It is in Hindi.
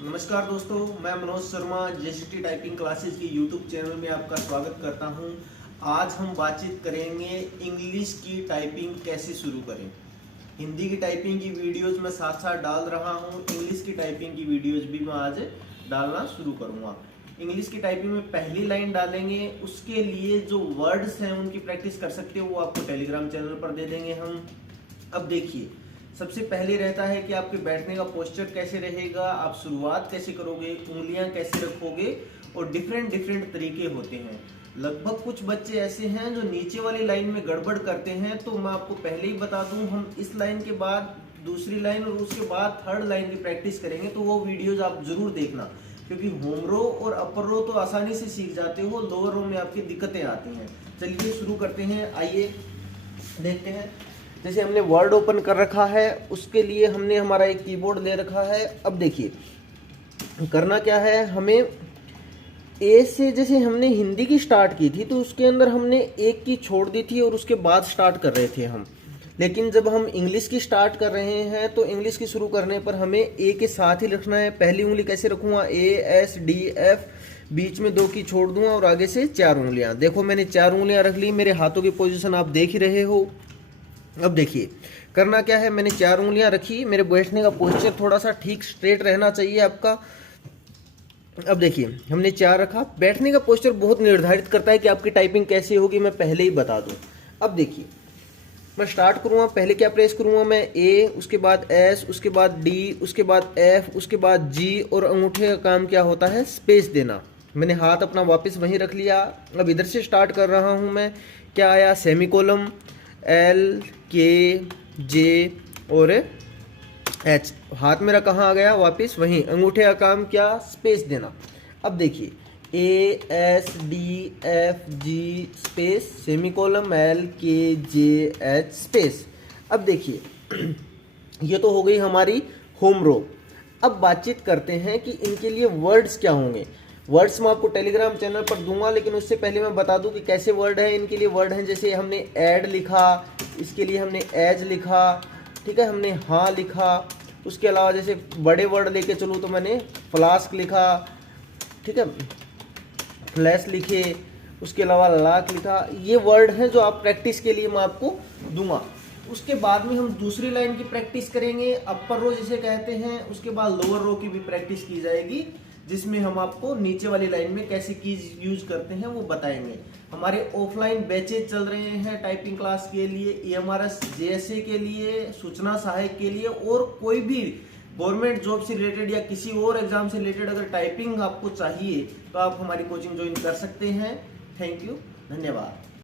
नमस्कार दोस्तों, मैं Manoj Sharma JCT typing classes की यूट्यूब चैनल में आपका स्वागत करता हूं। आज हम बातचीत करेंगे इंग्लिश की टाइपिंग कैसे शुरू करें। हिंदी की टाइपिंग की वीडियोस मैं साथ साथ डाल रहा हूं, इंग्लिश की टाइपिंग की वीडियोस भी मैं आज डालना शुरू करूंगा। इंग्लिश की टाइपिंग में पहली लाइन डालेंगे, उसके लिए जो वर्ड्स हैं उनकी प्रैक्टिस कर सकते हो वो आपको टेलीग्राम चैनल पर दे देंगे हम। अब देखिए, सबसे पहले रहता है कि आपके बैठने का पोस्चर कैसे रहेगा, आप शुरुआत कैसे करोगे, उंगलियां कैसे रखोगे, और डिफरेंट डिफरेंट तरीके होते हैं। लगभग कुछ बच्चे ऐसे हैं जो नीचे वाली लाइन में गड़बड़ करते हैं, तो मैं आपको पहले ही बता दूं, हम इस लाइन के बाद दूसरी लाइन और उसके बाद थर्ड लाइन की प्रैक्टिस करेंगे, तो वो वीडियोज आप जरूर देखना, क्योंकि होम रो और अपर रो तो आसानी से सीख जाते हो, लोअर रो में आपकी दिक्कतें आती हैं। चलिए शुरू करते हैं, आइए देखते हैं। जैसे हमने वर्ड ओपन कर रखा है, उसके लिए हमने हमारा एक कीबोर्ड ले रखा है। अब देखिए करना क्या है, हमें ए से, जैसे हमने हिंदी की स्टार्ट की थी तो उसके अंदर हमने एक की छोड़ दी थी और उसके बाद स्टार्ट कर रहे थे हम। लेकिन जब हम इंग्लिश की स्टार्ट कर रहे हैं तो इंग्लिश की शुरू करने पर हमें ए के साथ ही रखना है। पहली उंगली कैसे रखूँगा, ए एस डी एफ, बीच में 2 की छोड़ दूंगा और आगे से 4 उंगलियां। देखो मैंने 4 उंगलियां रख ली, मेरे हाथों की पोजीशन आप देख ही रहे हो। अब देखिए करना क्या है, मैंने 4 उंगलियां रखी, मेरे बैठने का पोस्चर थोड़ा सा ठीक स्ट्रेट रहना चाहिए आपका। अब देखिए हमने 4 रखा, बैठने का पोस्चर बहुत निर्धारित करता है कि आपकी टाइपिंग कैसी होगी, मैं पहले ही बता दूं। अब देखिए मैं स्टार्ट करूँगा, पहले क्या प्रेस करूँगा मैं, ए, उसके बाद एस, उसके बाद डी, उसके बाद एफ, उसके बाद जी, और अंगूठे का काम क्या होता है, स्पेस देना। मैंने हाथ अपना वापस वहीं रख लिया। अब इधर से स्टार्ट कर रहा हूँ मैं, क्या आया, सेमीकोलम, एल के जे और एच। हाथ मेरा कहाँ आ गया, वापस वहीं, अंगूठे का काम क्या, स्पेस देना। अब देखिए A S D F G space, semicolon, L K J H space. अब देखिए ये तो हो गई हमारी होम रो। अब बातचीत करते हैं कि इनके लिए वर्ड्स क्या होंगे। वर्ड्स मैं आपको टेलीग्राम चैनल पर दूंगा, लेकिन उससे पहले मैं बता दूं कि कैसे वर्ड है। इनके लिए वर्ड हैं, जैसे हमने ऐड लिखा, इसके लिए हमने एज लिखा, ठीक है, हमने हाँ लिखा। उसके अलावा जैसे बड़े वर्ड लेके चलूँ तो मैंने फ्लास्क लिखा, ठीक है, फ्लैश लिखे, उसके अलावा लाख लिखा। ये वर्ड हैं जो आप प्रैक्टिस के लिए मैं आपको दूंगा। उसके बाद में हम दूसरी लाइन की प्रैक्टिस करेंगे, अपर रो जिसे कहते हैं। उसके बाद लोअर रो की भी प्रैक्टिस की जाएगी, जिसमें हम आपको नीचे वाली लाइन में कैसे कीज यूज करते हैं वो बताएंगे। हमारे ऑफलाइन बैचेज चल रहे हैं टाइपिंग क्लास के लिए, EMRS JSA के लिए, सूचना सहायक के लिए, और कोई भी गवर्नमेंट जॉब से रिलेटेड या किसी और एग्जाम से रिलेटेड अगर टाइपिंग आपको चाहिए तो आप हमारी कोचिंग ज्वाइन कर सकते हैं। थैंक यू, धन्यवाद।